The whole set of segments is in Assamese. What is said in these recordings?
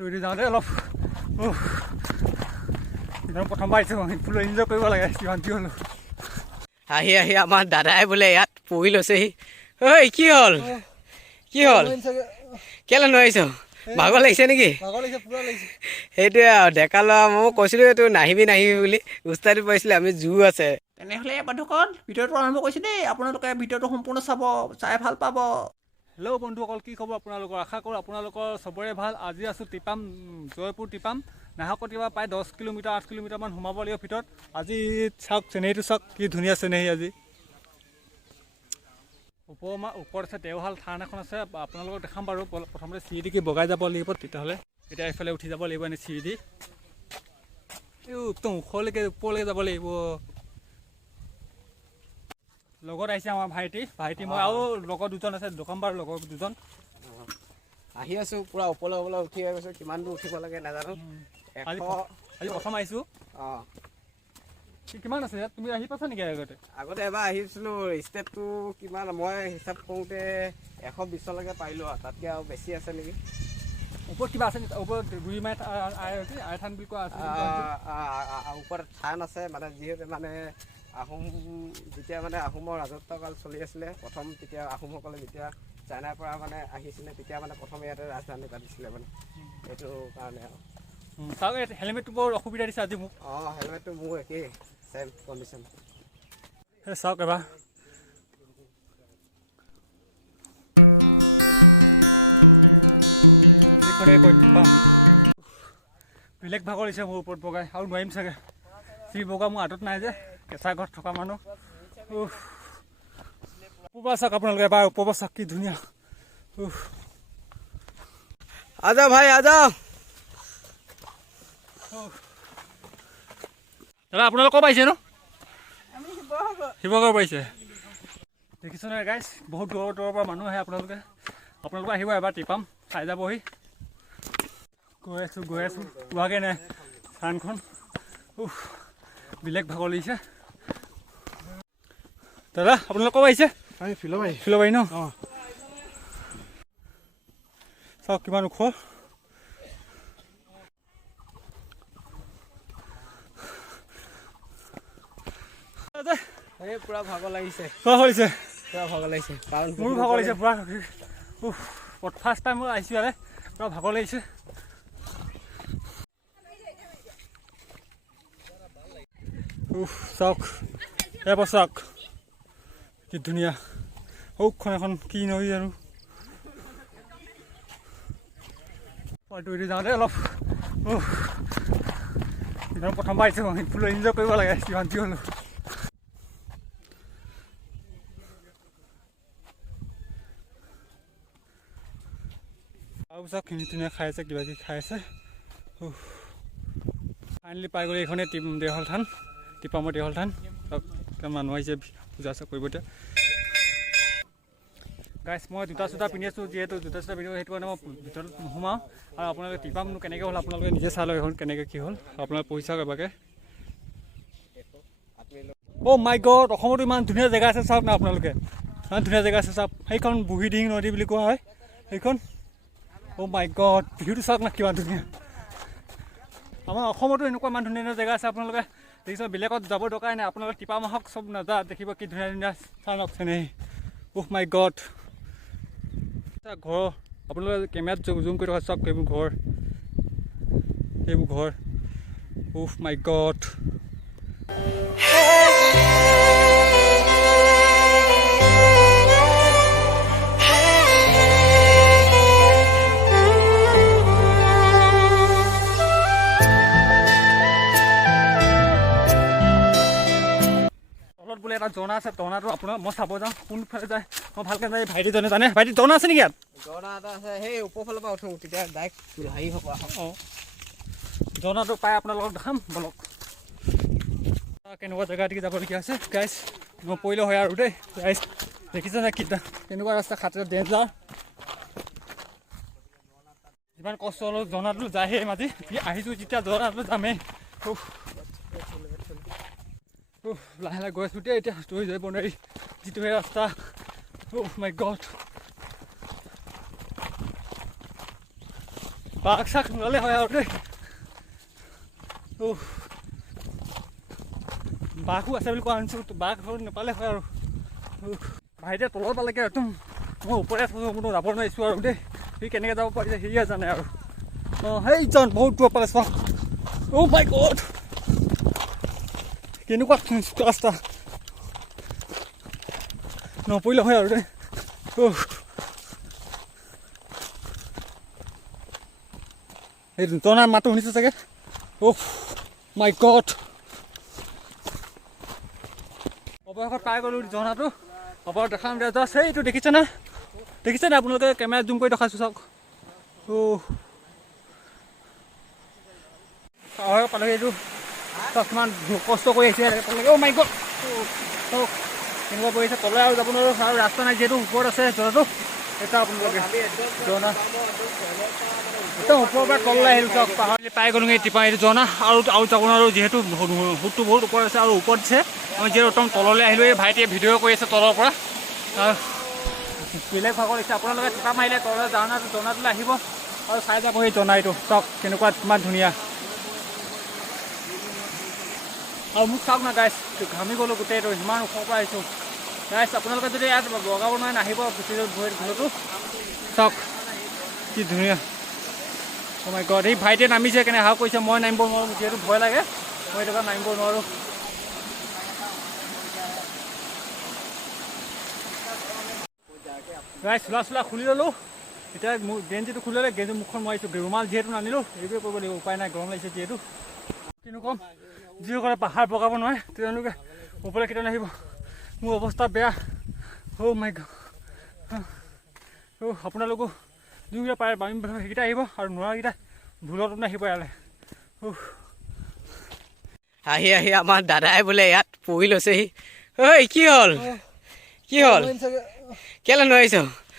দৌৰি যাওঁতে অলপ ইমান প্ৰথমবাৰ আহিছোঁ ফুল এনজয় কৰিব লাগে যিমান কি হ'লো আহি আহি আমাৰ দাদাই বোলে ইয়াত পঢ়ি লৈছেহি ঐ কি হ'ল কেলৈ নোৱাৰিছ ভাগৰ লাগিছে নেকি সেইটোৱে আৰু ডেকা ল'ৰা মই কৈছিলোঁ এইটো নাহিবি বুলি উস্তাদি পাইছিলে আমি জোৰ আছে তেনেহ'লে বন্ধুসকল ভিডিঅ'টো আৰম্ভ কৰিছোঁ দেই আপোনালোকে ভিডিঅ'টো সম্পূৰ্ণ চাই ভাল পাব। হেল্ল' বন্ধুসকল কি খবৰ আপোনালোকৰ আশা কৰোঁ আপোনালোকৰ চবৰে ভাল আজি আছোঁ টিপাম জয়পুৰ টিপাম নাহৰকটীয়াৰ পৰা প্ৰায় 10 কিলোমিটাৰ 8 কিলোমিটাৰমান সোমাব লাগিব ভিতৰত আজি চাওক চেনেহীটো চাওক কি ধুনীয়া চেনেহী আজি ওপৰত আছে দেওশাল থান এখন আছে আপোনালোকক দেখাম বাৰু প্ৰথমতে চিৰিদিকে বগাই যাব লাগিব তেতিয়াহ'লে এতিয়া এইফালে উঠি যাব লাগিব এনেই চিৰিদি একদম ওখলৈকে ওপৰলৈকে যাব লাগিব লগত আহিছে আমাৰ ভাইটি মই আৰু লগৰ দুজন আছে দোকানবাৰ লগৰ দুজন আহি আছোঁ পূৰা ওপৰলৈ উঠি আহিছোঁ কিমান দূৰ উঠিব লাগে নাজানো আজি প্ৰথম আহিছোঁ অঁ কিমান আছে ইয়াত তুমি আহি পাইছা নেকি আগতে এবাৰ আহিছিলোঁ ষ্টেপটো কিমান মই হিচাপ কৰোঁতে 120লৈকে পাৰিলোঁ আৰু তাতকৈ আৰু বেছি আছে নেকি ওপৰত কিবা আছে নেকি ওপৰত গুৰিমাই আই থান বুলি কোৱা আছে ওপৰত থান আছে মানে যিহেতু মানে আহোম যেতিয়া মানে আহোমৰ ৰাজত্বকাল চলি আছিলে প্ৰথম তেতিয়া আহোমসকলে যেতিয়া চাইনাৰ পৰা মানে আহিছিলে তেতিয়া মানে প্ৰথম ইয়াতে ৰাজধানী পাতিছিলে মানে সেইটো কাৰণে আৰু চাওক হেলমেটটো বৰ অসুবিধা দিছে আজি মোক অঁ হেলমেটটো মোৰ একেই চেম কণ্ডিশ্যন চাওক এবাৰ বেলেগ ভাগৰ দিছে মোৰ ওপৰত বগাই আৰু নোৱাৰিম চাগে চি বগা মোৰ আঁতত নাই যে কেঁচা ঘৰত থকা মানুহ ওপৰ চাওক আপোনালোকে এবাৰ ওপৰ চাওক কি ধুনীয়া আজা ভাই আজা দাদা আপোনালোক ক'ৰ পাইছে ন শিৱসাগৰ পাইছে দেখিছে নহয় গাইজ বহুত দূৰৰ পৰা মানুহ আহে আপোনালোকে আহিব এবাৰ টিপাম চাই যাবহি গৈ আছোঁ পোৱাগৈ নাই চানখন বেলেগ ভাগৰ লাগিছে দাদা আপোনালোক ক'ৰ আহিছে ফিলবাৰী ন অঁ চাওক কিমান ওখ এই পূৰা ভাগৰ লাগিছে কাৰণ মোৰো ভাগৰ লাগিছে পূৰা ফাৰ্ষ্ট টাইম মই আহিছোঁ ইয়াতে পূৰা ভাগৰ লাগিছে চাওক এবাৰ চাওক কি ধুনীয়া সৌখন এখন কি নদী আৰু দৌৰি যাওঁতে অলপ ইমান প্ৰথমবাৰ আহিছোঁ ফুল এনজয় কৰিব লাগে যিমান কি হ'লো আৰু চাওক ধুনীয়া খাই আছে কিবা কিবি খাই আছে ফাইনেলি পাই গ'লে এইখনে দেওশাল থান টিপামৰ দেওশাল থান মানুহ আহিছে পূজা চূজা কৰিব এতিয়া গাইছ মই জোতা চোতা পিন্ধি আছোঁ যিহেতু জোতা চোতা পিন্ধিব সেইটো কাৰণে মই ভিতৰত নোসোমাওঁ আৰু আপোনালোকে টিপামনো কেনেকৈ হ'ল আপোনালোকে নিজে চাই লওক এখন কেনেকৈ কি হ'ল আপোনালোকে পঢ়ি চাওক এবাৰকৈ অ' মাই গড অসমতো ইমান ধুনীয়া জেগা আছে চাওক না আপোনালোকে ইমান ধুনীয়া জেগা আছে চাওক সেইখন বুঢ়ীদিহিং নদী বুলি কোৱা হয় সেইখন অ' মাই গড ভিউটো চাওক না কিমান ধুনীয়া আমাৰ অসমতো এনেকুৱা ইমান ধুনীয়া ধুনীয়া জেগা আছে আপোনালোকে দেখিছে বেলেগত যাব দৰকাৰ নাই আপোনালোকে টিপাম আহক চব নাযায় দেখিব কি ধুনীয়া ধুনীয়া চাই লওক চেনেহী অ' মাই গড ঘৰ আপোনালোকে কেমেৰাত জুম কৰি থকা চাওক সেইবোৰ ঘৰ অ' মাই গড বোলে এটা জনা আছে জনাটো আপোনাৰ মই চাব যাওঁ কোনফালে যায় মই ভালকৈ যায় ভাইটিজনে জানে ভাইটি জনা আছে নেকি ইয়াত জনা এটা আছে সেই ওপৰফালৰ পৰা উঠোঁ তেতিয়া ডাইৰেক্ট হেৰি হ'ব অঁ জনাটো পাই আপোনালোকক দেখাম বলক কেনেকুৱা জেগা এদিকে যাবলগীয়া আছে গাইজ নপৰিলে হয় আৰু দেই গাইজ দেখিছে নে কি কেনেকুৱা ৰাস্তা খাটে ডেঞ্জাৰ যিমান কষ্ট হ'লেও জনাটো যায়হে মাজি আহিছোঁ যেতিয়া জনাটো যামেই লাহে লাহে গৈ আছোঁ দেই এতিয়া হৈ যাব নোৱাৰি যিটোহে ৰাস্তা অ' মাই গড বাঘ চাঘ নোলালে হয় আৰু দেই বাঘো আছে বুলি কোৱা শুনিছোঁ বাঘ নাপালে হয় আৰু ভাইটিয়ে তলত পালেগৈ একদম মই ওপৰে আছোঁ কোনো যাব নোৱাৰিছোঁ আৰু দেই সি কেনেকৈ যাব পাৰিছে সিয়ে জানে আৰু সেইজন বহুত দূৰ পালে চোৱা অ' মাই গড কেনেকুৱা ৰাস্তা নপৰিলে হয় আৰু দেই এই জনাৰ মাতটো শুনিছে চাগে অ' মাই গড অৱশেষত পাই গ'লোঁ জনাটো অৱশেষত দেখাম দে জাষ্ট এইটো দেখিছেনে আপোনালোকে কেমেৰা জুম কৰি দেখাইছোঁ চাওক পালে এইটো চাওক কিমান কষ্ট কৰি আহিছে অ' মাই গড চাওক কেনেকুৱা পৰিছে তলে আৰু যাব নোৱাৰো আৰু ৰাস্তা নাই যিহেতু ওপৰত আছে জনাটো এটা আপোনালোকে জনা একদম ওপৰৰ পৰা তললৈ আহিলোঁ চাওক পাহাৰ পাই গ'লোঁ টিপা এইটো জনা আৰু যাব নোৱাৰো যিহেতু সুতটো বহুত ওপৰত আছে আৰু ওপৰত দিছে আমি যিহেতু একদম তললৈ আহিলোঁ এই ভাইটিয়ে ভিডিঅ' কৰি আছে তলৰ পৰা বেলেগ ভাগৰ লাগিছে আপোনালোকে টিপা মাৰিলে তললৈ জনাটোলৈ আহিব আৰু চাই যাব সেই জনা এইটো চাওক কেনেকুৱা কিমান ধুনীয়া আৰু মোক চাওক না গাইছ ঘামি গ'লোঁ গোটেইটো ইমান ওপৰৰ পৰা আহিছোঁ গাইছ আপোনালোকে যদি ইয়াত লগাব নোৱাৰে নাহিব ভিডিঅ'টো চাওক কি ধুনীয়া মই গড এই ভাইটিয়ে নামিছে কেনে হাও কৰিছে মই নামিব নোৱাৰোঁ যিহেতু ভয় লাগে মই এইটো কাৰণে নামিব নোৱাৰোঁ গাইছ চোলা খুলি ল'লোঁ এতিয়া গেঞ্জিটো খুলি ল'লে গেঞ্জি মুখখন মাৰিছোঁ ৰুমাল যিহেতু নানিলোঁ এইটোৱে কৰিব লাগিব উপায় নাই গৰম লাগিছে যিহেতু কিনো ক'ম যিসকলে পাহাৰ বগাব নোৱাৰে তেওঁলোকে ওপৰলৈ কেতিয়া নাহিব মোৰ অৱস্থা বেয়া অ' মাই গড আপোনালোকো যোনকেইটা পাৰে বামি সেইকেইটা আহিব আৰু নোৱাৰাকেইটা ভুলত আহিব ইয়ালৈ আহি আমাৰ দাদাই বোলে ইয়াত পঢ়ি লৈছেহি ঐ কি হ'ল কেলৈ নোৱাৰিছ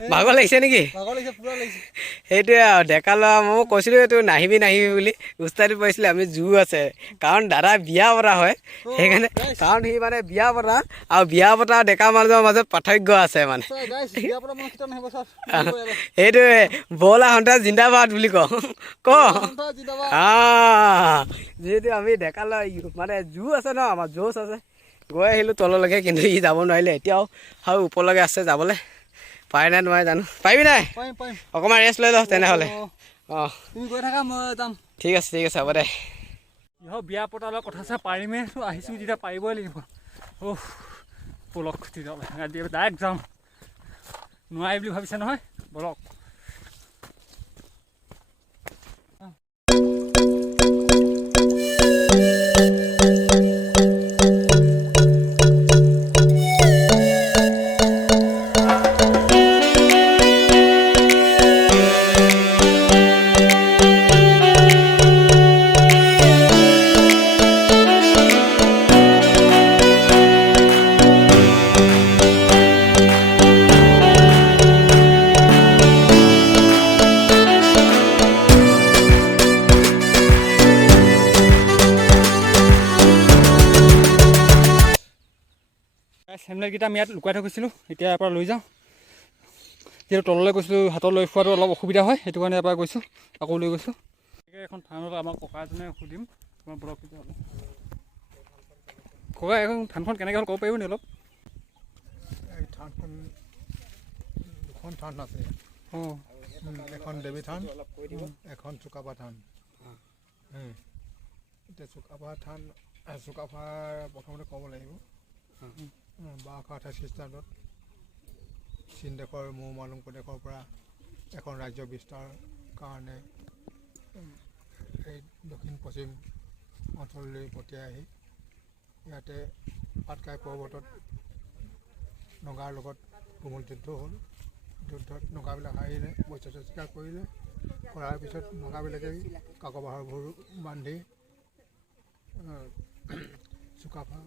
ভাগৰ লাগিছে নেকি সেইটোৱে আৰু ডেকা ল'ৰা মই কৈছিলোঁ এইটো নাহিবি বুলি উস্তাদি পাইছিলে আমি জোৰ আছে কাৰণ দাদা বিয়া পতা হয় সেইকাৰণে কাৰণ সি মানে বিয়া পতা আৰু বিয়া পতা ডেকা মানুহৰ মাজত পাৰ্থক্য আছে মানে সেইটোৱে বলা সন্থা জিন্দাবাদ বুলি যিহেতু আমি ডেকা ল'ৰা মানে জোৰ আছে ন আমাৰ জোচ আছে গৈ আহিলোঁ তললৈকে কিন্তু ই যাব নোৱাৰিলে এতিয়াও আৰু ওপৰলৈকে আছে যাবলৈ পাই নাই নোৱাৰে জানো পাৰিবি নাই অকণমান ৰেষ্ট লৈ লওঁ তেনেহ'লে তুমি গৈ থাকা মই যাম ঠিক আছে হ'ব দে ইহঁত বিয়া পতাৰ লগত কথা পাৰিমেই আহিছোঁ যেতিয়া পাৰিবই লাগিব বলক তেতিয়াহ'লে ডাইৰেক্ট যাম নোৱাৰি বুলি ভাবিছে নহয় বলক হেমলেটকেইটা আমি ইয়াত লুকুৱাই থৈ গৈছিলোঁ এতিয়া ইয়াৰ পৰা লৈ যাওঁ যিহেতু তললৈ গৈছিলোঁ হাতত লৈ খোৱাটো অলপ অসুবিধা হয় সেইটো কাৰণে ইয়াৰ পৰা গৈছোঁ আকৌ লৈ গৈছোঁ গতিকে এখন থানত আমাৰ ককা এজনে সুধিম তোমাৰ বলক তেতিয়াহ'লে ককা এখন থানখন কেনেকৈ হ'ল ক'ব পাৰিব নি অলপ এই থানখন দুখন থান আছে এখন দেৱী থান এখন চুকাফা থান এতিয়া চুকাফা প্ৰথমতে ক'ব লাগিব 1228 খ্ৰীষ্টাব্দত চীন দেশৰ মৌমালুং প্ৰদেশৰ পৰা এখন ৰাজ্য বিস্তাৰ কাৰণে এই দক্ষিণ পশ্চিম অঞ্চললৈ ভটিয়াই আহি ইয়াতে পাটকাই পৰ্বতত নগাৰ লগত তুমুল যুদ্ধ হ'ল যুদ্ধত নগাবিলাক হাৰিলে বৈশ্যত স্বীকাৰ কৰিলে কৰাৰ পিছত নগাবিলাকে কাকবাহৰ ভুৰ বান্ধি চুকাফা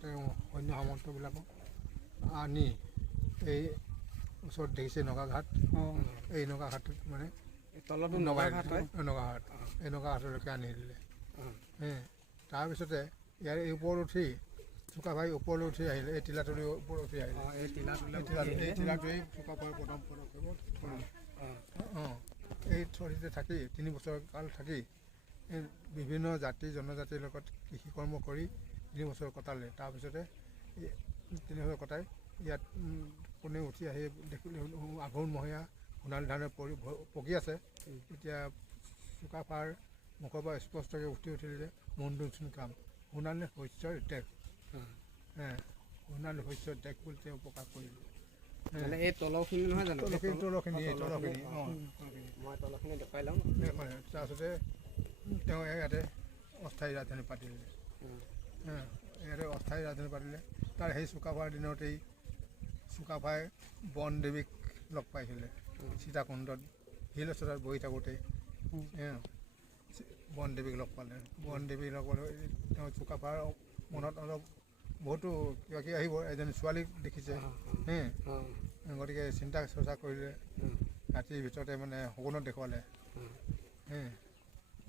তেওঁ সৈন্য সামন্তবিলাকক আনি এই ওচৰত দেখিছে নগাঘাট এই নগাঘাটত মানে তলতো নগাঘাট হয় এই নগাঘাটলৈকে আনি দিলে তাৰপিছতে ইয়াৰ এই ওপৰত উঠি চুকাফাই ওপৰলৈ উঠি আহিলে এই টিলাটোলৈ ওপৰত উঠি আহিলে এই টিলাটোৱেই চুকাফাৰ প্ৰথম পদক্ষেপত এই থলীতে থাকি 3 বছৰ কাল থাকি এই বিভিন্ন জাতি জনজাতিৰ লগত কৃষি কৰ্ম কৰি 3 বছৰ কটালে। তাৰপিছতে 3 বছৰ কটাই ইয়াত কোনে উঠি আহি দেখিলে আঘোণমহীয়া সোণালী ধানে পকি আছে। এতিয়া চুকাফাৰ মুখৰ পৰা স্পষ্টকৈ উঠি উঠিলে যে মনচুন কাম সোণালী শস্যৰ দেশ, সোণালী শস্যৰ দেশ বুলি তেওঁ প্ৰকাশ কৰিলে। মানে এই তলৰখিনি নহয় জানো? তলৰখিনি মই তলৰখিনি দেখুৱাই ল'ম। তাৰপিছতে তেওঁ ইয়াতে অস্থায়ী ৰাজধানী পাতিলে। ইয়াতে অস্থায়ী ৰাজধানী পাতিলে। তাৰ সেই চুকাফাৰ দিনতেই চুকাফাই বন দেৱীক লগ পাইছিলে সীতাকুণ্ডত শিলচৰত বহি থাকোঁতেই বন দেৱীক লগ পালে। বন দেৱীক লগ পালে তেওঁ চুকাফাৰ মনত অলপ বহুতো কিবা কিবি আহিব, এজনী ছোৱালীক দেখিছে, গতিকে চিন্তা চৰ্চা কৰিলে। ৰাতিৰ ভিতৰতে মানে সপোনত দেখুৱালে,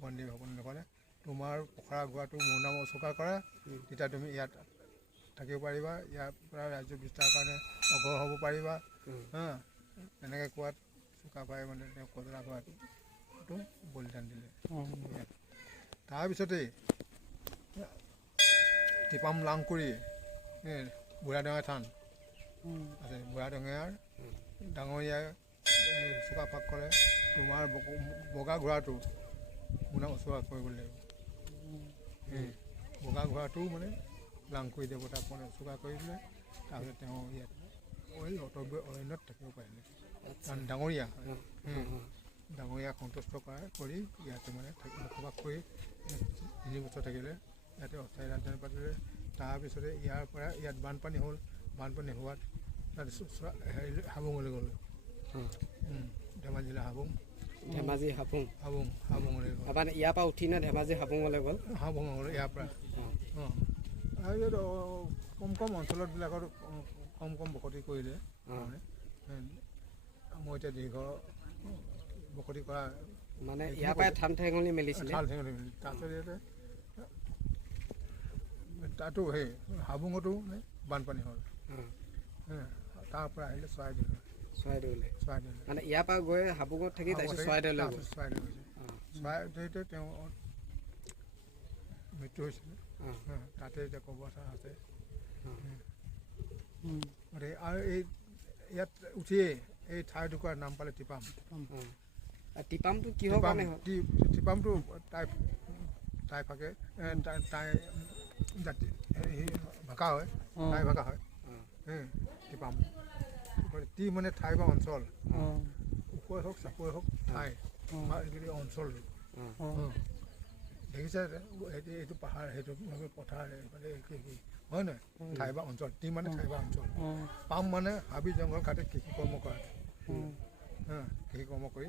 বন দেৱী সপোনত দেখুৱালে তোমাৰ পখৰা গোৱাটো মোৰ নাম অস্বীকাৰ কৰা, তেতিয়া তুমি ইয়াত থাকিব পাৰিবা, ইয়াৰ পৰা ৰাজ্য বিস্তাৰৰ কাৰণে অগ্ৰসৰ হ'ব পাৰিবা। এনেকৈ কোৱাত চুকাফাই মানে তেওঁ কজলা গোৱাটো বলিদান দিলে। তাৰপিছতেই টিপাম লাংকুৰি বুঢ়াডঙা থান আছে, বুঢ়াডঙাৰ ডাঙৰীয়াই চুকাফাক ক'লে তোমাৰ বগা ঘোঁৰাটো মোৰ নাম অস্বীকাৰ কৰিবলৈ লাগিব। বগা ঘোঁৰাটো মানে লাংকুৰি দেৱতাক মানে অস্বীকাৰ কৰি দিলে। তাৰপিছত তেওঁ ইয়াত অৰণ্যত থাকিব পাৰিলে, কাৰণ ডাঙৰীয়া সন্তুষ্ট কৰি ইয়াতে মানে বসবাস কৰি 3 বছৰ থাকিলে। ইয়াতে অস্থায়ী ৰাজধানী পাতিলে। তাৰপিছতে ইয়াৰ পৰা ইয়াত বানপানী হ'ল। বানপানী হোৱাত তাৰপিছত হেৰি হাবুঙলৈ গ'ল, ধেমাজি জিলা ধেমাজি হাবুঙলৈ গ'ল। হাবুঙলৈ ইয়াৰ পৰা উঠি নে ধেমাজি হাবুঙলৈ গ'ল? হাবুঙলৈ ইয়াৰ পৰা আৰু ইয়াত কম অঞ্চলবিলাকত কম বসতি কৰিলে। মই এতিয়া দীৰ্ঘ বসতি কৰা মানে ইয়াৰ পৰাই ঠান ঠেঙুলি মেলিছিলে। তাৰপিছত ইয়াতে তাতো সেই হাবুঙতো বানপানী হ'ল। তাৰ পৰা আহিলে চৰাইদেউলৈ। মানে ইয়াৰ পৰা গৈ হাবুঙত থাকি তাৰপিছত চৰাইদেউলৈ গ'ল। চৰাইদেউতে তেওঁ মৃত্যু হৈছিলে। তাতে এতিয়া কবৰস্থান আছে। আৰু এই ইয়াত উঠিয়েই এই ঠাইটুকুৰাৰ নাম পালে টিপাম। টিপামটো কিহৰ কাৰণে? টিপামটো তাই ভাগে তাই জাতি ভাষা হয়, টাই ভাষা হয়। টিপাম টি মানে ঠাই বা অঞ্চল, ওখই হওক চাপৰি হওক ঠাই অঞ্চল দেখিছে। এইটো পাহাৰ, সেইটো পথাৰ, হয় নহয়? ঠাই বা অঞ্চল। টি মানে ঠাই বা অঞ্চল। পাম মানে হাবি জংঘল কাটি কৃষি কৰ্ম কৰা, কৃষি কৰ্ম কৰি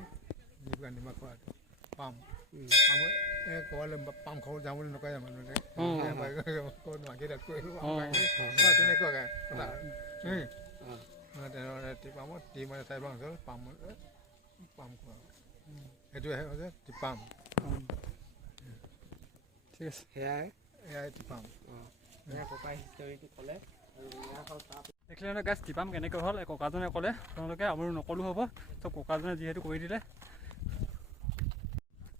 জীৱিকা নিৰ্বাহ কৰা পাম। ক'লে পাম খাব যাওঁ বুলি নকয় মানুহে, তেনেকুৱাকৈ টিপামত টি মানে ঠাই বা অঞ্চল, পাম খোৱা, সেইটোহে হৈছে টিপাম। ঠিক আছে, এয়াই টিপাম। ককাই হিষ্টৰীটো ক'লে আৰু দেখিলে গাছ টিপাম কেনেকৈ হ'ল ককাজনে ক'লে, তেওঁলোকে আৰু নকলোঁ হ'ব, চব ককাজনে যিহেতু কৰি দিলে।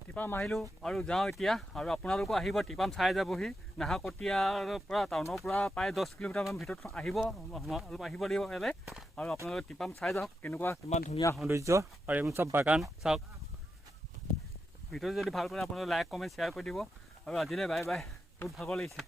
টিপাম আহিলোঁ আৰু যাওঁ এতিয়া, আৰু আপোনালোকো আহিব, টিপাম চাই যাবহি। নাহাকটীয়াৰ পৰা টাউনৰ পৰা প্ৰায় 10 কিলোমিটাৰমান ভিতৰত আহিব, অলপ আহিব লাগিব ইয়ালৈ, আৰু আপোনালোকে টিপাম চাই যাওক কেনেকুৱা, কিমান ধুনীয়া সৌন্দৰ্য, আৰু এইবোৰ চব বাগান চাওক। ভিডিঅ'টো যদি ভাল পালে আপোনালোকে লাইক কমেণ্ট শ্বেয়াৰ কৰি দিব, আৰু আজিলৈ বাই বাই, বহুত ভাগৰ লাগিছে।